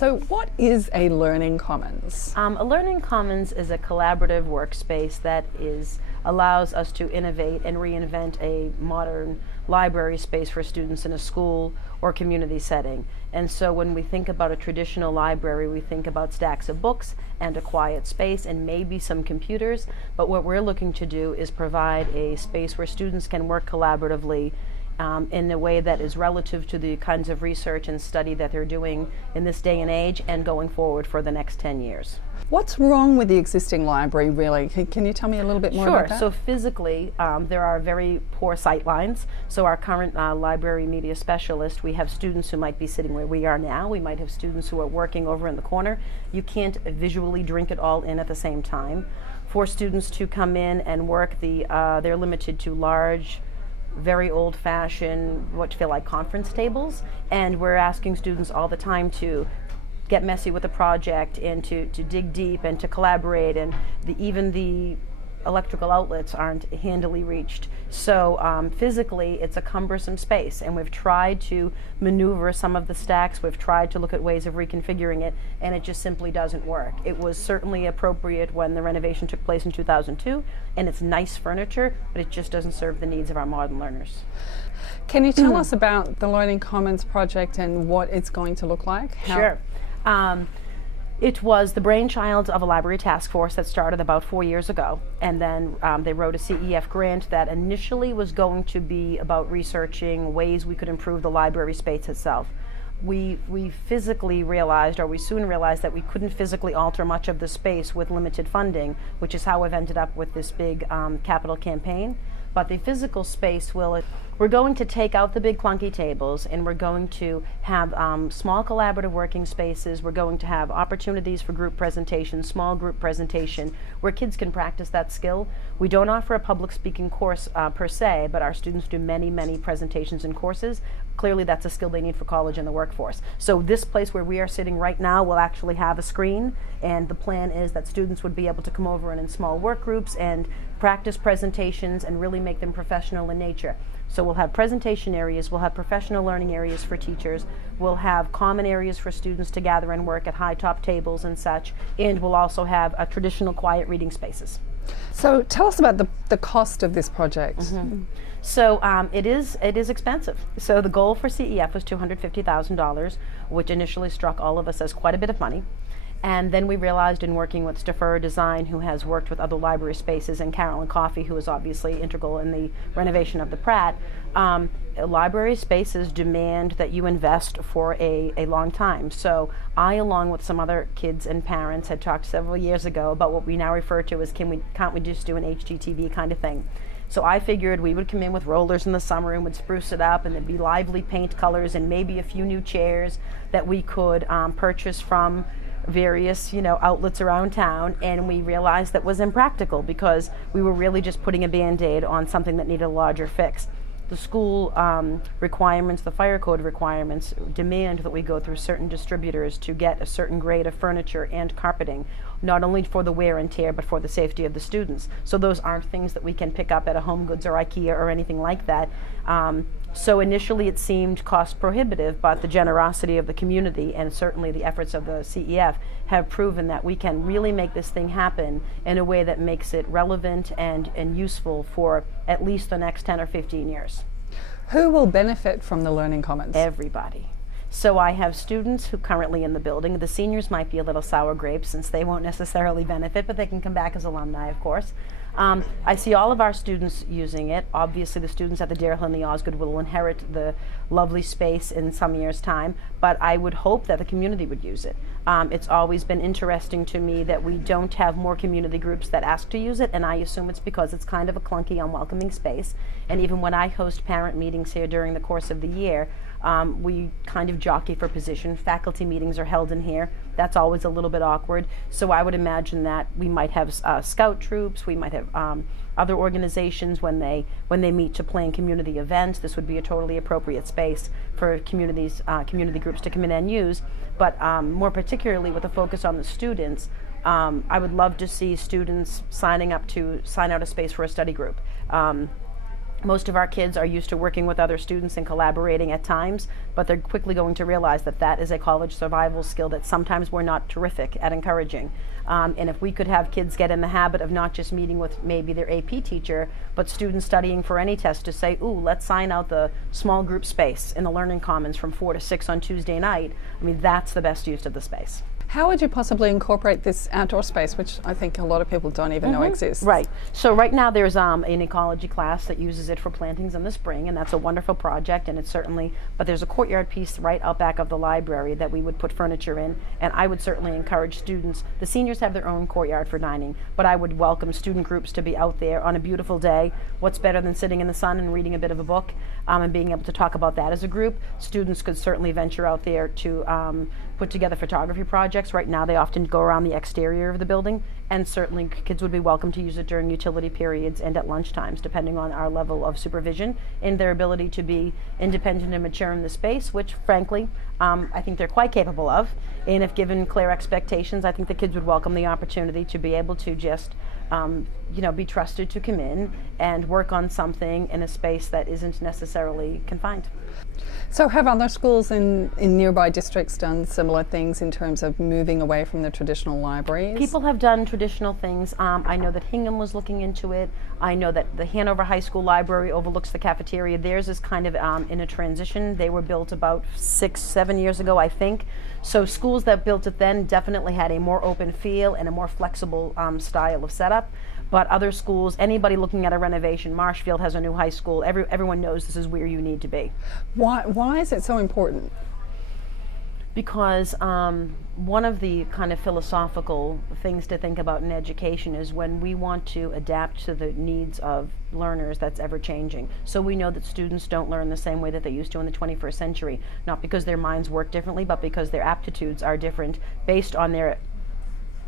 So what is a learning commons? A learning commons is a collaborative workspace that allows us to innovate and reinvent a modern library space for students in a school or community setting. And so when we think about a traditional library, we think about stacks of books and a quiet space and maybe some computers. But what we're looking to do is provide a space where students can work collaboratively in a way that is relative to the kinds of research and study that they're doing in this day and age and going forward for the next 10 years. What's wrong with the existing library, really? Can you tell me a little bit more about that? Sure. So physically, there are very poor sight lines. So our current library media specialist, we have students who might be sitting where we are now. We might have students who are working over in the corner. You can't visually drink it all in at the same time. For students to come in and work, they're limited to large, very old-fashioned, what feel like conference tables, and we're asking students all the time to get messy with the project and to dig deep and to collaborate, and even the electrical outlets aren't handily reached. So physically it's a cumbersome space, and we've tried to maneuver some of the stacks, we've tried to look at ways of reconfiguring it, and it just simply doesn't work. It was certainly appropriate when the renovation took place in 2002, and it's nice furniture, but it just doesn't serve the needs of our modern learners. Can you tell us about the Learning Commons project and what it's going to look like? Sure. It was the brainchild of a library task force that started about 4 years ago, and then they wrote a CEF grant that initially was going to be about researching ways we could improve the library space itself. We physically realized, or we soon realized, that we couldn't physically alter much of the space with limited funding, which is how we've ended up with this big capital campaign. But the physical space we're going to take out the big clunky tables, and we're going to have small collaborative working spaces. We're going to have opportunities for group presentation, small group presentation, where kids can practice that skill. We don't offer a public speaking course per se, but our students do many, many presentations and courses. Clearly that's a skill they need for college and the workforce. So this place where we are sitting right now will actually have a screen, and the plan is that students would be able to come over and in small work groups and practice presentations and really make them professional in nature. So we'll have presentation areas, we'll have professional learning areas for teachers, we'll have common areas for students to gather and work at high top tables and such, and we'll also have traditional quiet reading spaces. So tell us about the cost of this project. Mm-hmm. So it is expensive. So the goal for CEF was $250,000, which initially struck all of us as quite a bit of money. And then we realized, in working with Defer Design, who has worked with other library spaces, and Carolyn, who is obviously integral in the renovation of the Pratt, library spaces demand that you invest for a long time. So I, along with some other kids and parents, had talked several years ago about what we now refer to as can't we just do an HGTV kind of thing. So I figured we would come in with rollers in the summer and would spruce it up, and there'd be lively paint colors and maybe a few new chairs that we could purchase from various outlets around town, and we realized that was impractical because we were really just putting a band-aid on something that needed a larger fix. The school requirements, the fire code requirements demand that we go through certain distributors to get a certain grade of furniture and carpeting, not only for the wear and tear but for the safety of the students. So those aren't things that we can pick up at a Home Goods or IKEA or anything like that. So initially it seemed cost prohibitive, but the generosity of the community and certainly the efforts of the CEF have proven that we can really make this thing happen in a way that makes it relevant and useful for at least the next 10 or 15 years. Who will benefit from the Learning Commons? Everybody. So I have students who currently in the building. The seniors might be a little sour grapes since they won't necessarily benefit, but they can come back as alumni, of course. I see all of our students using it. Obviously the students at the Dare Hill and the Osgood will inherit the lovely space in some years' time, but I would hope that the community would use it. It's always been interesting to me that we don't have more community groups that ask to use it, and I assume it's because it's kind of a clunky, unwelcoming space. And even when I host parent meetings here during the course of the year, we kind of jockey for position. Faculty meetings are held in here. That's always a little bit awkward. So I would imagine that we might have scout troops, we might have other organizations when they meet to plan community events. This would be a totally appropriate space for community groups to come in and use. But more particularly with a focus on the students, I would love to see students sign out a space for a study group. Most of our kids are used to working with other students and collaborating at times, but they're quickly going to realize that that is a college survival skill that sometimes we're not terrific at encouraging. And if we could have kids get in the habit of not just meeting with maybe their AP teacher, but students studying for any test to say, ooh, let's sign out the small group space in the Learning Commons from 4 to 6 on Tuesday night, I mean, that's the best use of the space. How would you possibly incorporate this outdoor space, which I think a lot of people don't even know exists? Right. So right now there's an ecology class that uses it for plantings in the spring, and that's a wonderful project, and it's certainly, but there's a courtyard piece right out back of the library that we would put furniture in, and I would certainly encourage students, the seniors have their own courtyard for dining, but I would welcome student groups to be out there on a beautiful day. What's better than sitting in the sun and reading a bit of a book, and being able to talk about that as a group? Students could certainly venture out there to put together photography projects. Right now they often go around the exterior of the building, and certainly kids would be welcome to use it during utility periods and at lunch times, depending on our level of supervision and their ability to be independent and mature in the space, which frankly I think they're quite capable of. And if given clear expectations, I think the kids would welcome the opportunity to be able to just be trusted to come in and work on something in a space that isn't necessarily confined. So have other schools in nearby districts done similar things in terms of moving away from the traditional libraries? People have done traditional things. I know that Hingham was looking into it. I know that the Hanover High School Library overlooks the cafeteria. Theirs is kind of in a transition. They were built about 6-7 years ago, I think. So schools that built it then definitely had a more open feel and a more flexible style of setup. But other schools, anybody looking at a renovation, Marshfield has a new high school, everyone knows this is where you need to be. Why is it so important? Because one of the kind of philosophical things to think about in education is when we want to adapt to the needs of learners, that's ever changing. So we know that students don't learn the same way that they used to in the 21st century, not because their minds work differently, but because their aptitudes are different based on their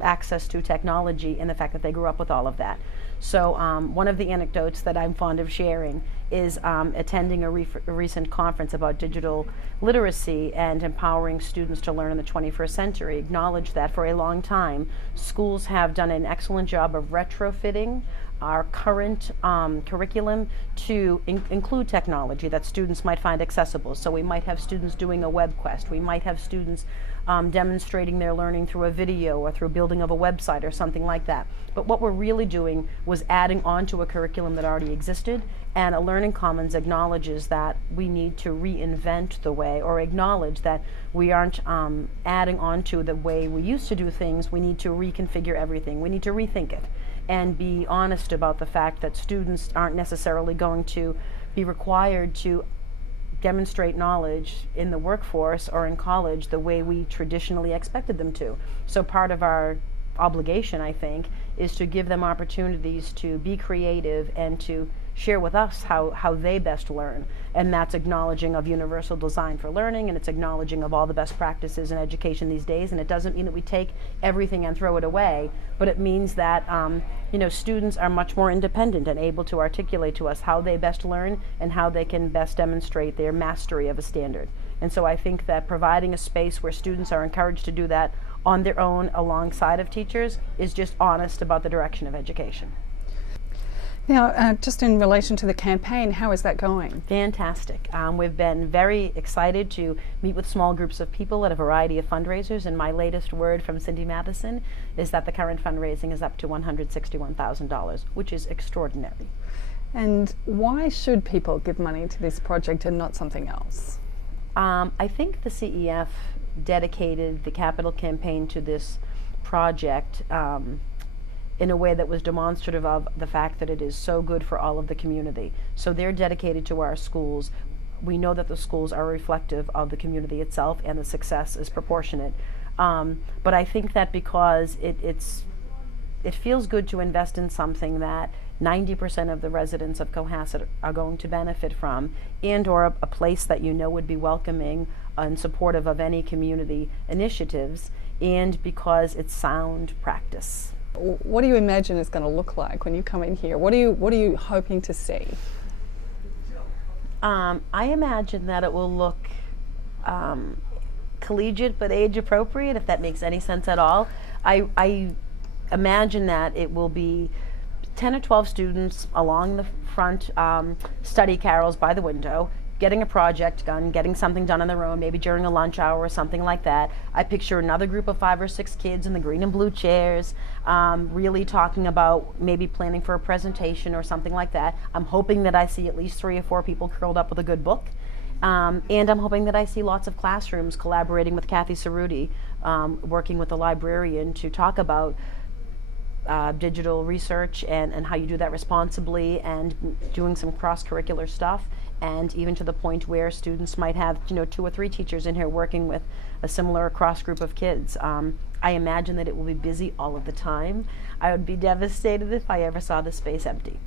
access to technology and the fact that they grew up with all of that. So one of the anecdotes that I'm fond of sharing is attending a recent conference about digital literacy and empowering students to learn in the 21st century. Acknowledged that for a long time, schools have done an excellent job of retrofitting our current curriculum to include technology that students might find accessible. So we might have students doing a web quest. We might have students demonstrating their learning through a video or through building of a website or something like that. But what we're really doing was adding on to a curriculum that already existed, and a Learning Commons acknowledges that we need to reinvent the way, or acknowledge that we aren't adding on to the way we used to do things. We need to reconfigure everything. We need to rethink it and be honest about the fact that students aren't necessarily going to be required to demonstrate knowledge in the workforce or in college the way we traditionally expected them to. So part of our obligation, I think, is to give them opportunities to be creative and to share with us how they best learn. And that's acknowledging of universal design for learning, and it's acknowledging of all the best practices in education these days. And it doesn't mean that we take everything and throw it away, but it means that students are much more independent and able to articulate to us how they best learn and how they can best demonstrate their mastery of a standard. And so I think that providing a space where students are encouraged to do that on their own alongside of teachers is just honest about the direction of education. Now, just in relation to the campaign, how is that going? Fantastic. We've been very excited to meet with small groups of people at a variety of fundraisers, and my latest word from Cindy Matheson is that the current fundraising is up to $161,000, which is extraordinary. And why should people give money to this project and not something else? I think the CEF dedicated the capital campaign to this project in a way that was demonstrative of the fact that it is so good for all of the community. So they're dedicated to our schools. We know that the schools are reflective of the community itself, and the success is proportionate. But I think that because it feels good to invest in something that 90% of the residents of Cohasset are going to benefit from, and or a place that you know would be welcoming and supportive of any community initiatives, and because it's sound practice. What do you imagine it's going to look like when you come in here? What are you hoping to see? I imagine that it will look collegiate but age appropriate, if that makes any sense at all. I imagine that it will be 10 or 12 students along the front study carrels by the window, getting a project done, getting something done on their own, maybe during a lunch hour or something like that. I picture another group of 5 or 6 kids in the green and blue chairs, really talking about maybe planning for a presentation or something like that. I'm hoping that I see at least 3 or 4 people curled up with a good book. And I'm hoping that I see lots of classrooms collaborating with Kathy Cerruti, working with the librarian to talk about digital research and how you do that responsibly, and doing some cross-curricular stuff, and even to the point where students might have 2 or 3 teachers in here working with a similar cross group of kids. I imagine that it will be busy all of the time. I would be devastated if I ever saw the space empty.